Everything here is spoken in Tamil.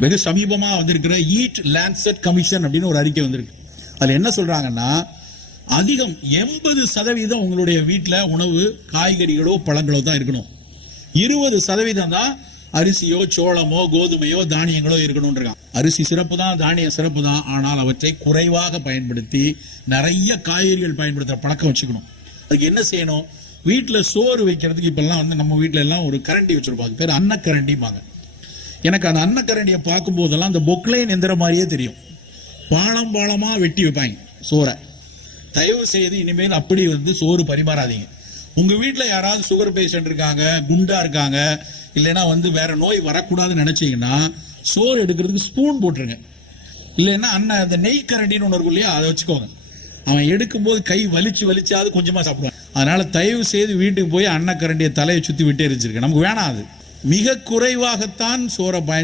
வெகு சமீபமா வந்திருக்கிற ஈட் லான்செட் கமிஷன் அப்படின்னு ஒரு அறிக்கை வந்திருக்கு. அதுல என்ன சொல்றாங்கன்னா, அதிகம் 80% உங்களுடைய வீட்டுல உணவு காய்கறிகளோ பழங்களோ தான் இருக்கணும். 20% தான் அரிசியோ சோளமோ கோதுமையோ தானியங்களோ இருக்கணும். அரிசி சிறப்பு தான், தானியம் சிறப்பு தான், ஆனால் அவற்றை குறைவாக பயன்படுத்தி நிறைய காய்கறிகள் பயன்படுத்துற பழக்கம் வச்சுக்கணும். அதுக்கு என்ன செய்யணும்? வீட்டுல சோறு வைக்கிறதுக்கு இப்பெல்லாம் வந்து நம்ம வீட்டுல எல்லாம் ஒரு கரண்டி வச்சிருப்பாங்க, பேர் அன்னக்கரண்டிம்பாங்க. எனக்கு அந்த அன்னக்கரண்டியை பார்க்கும் போதெல்லாம் அந்த பொக்லைன் எந்திர மாதிரியே தெரியும். பாலம் பாலமா வெட்டி வைப்பாங்க சோறை. தயவு செய்து இனிமேல் அப்படி வந்து சோறு பரிமாறாதீங்க. உங்க வீட்டுல யாராவது சுகர் பேஷண்ட் இருக்காங்க, குண்டா இருக்காங்க, இல்லைன்னா வந்து வேற நோய் வரக்கூடாதுன்னு நினைச்சீங்கன்னா சோறு எடுக்கிறதுக்கு ஸ்பூன் போட்டுருங்க. இல்லைன்னா அந்த நெய் கரண்டின்னு ஒன்று இருக்கும் இல்லையா, அதை வச்சுக்கோங்க. அவன் எடுக்கும்போது கை வலிச்சாவது கொஞ்சமா சாப்பிடுவான். அதனால தயவு செய்து வீட்டுக்கு போய் அன்னக்கரண்டியை தலையை சுத்தி விட்டு எரிச்சிருக்க. நமக்கு வேணாம். அது மிக குறைவாகத்தான் சோறை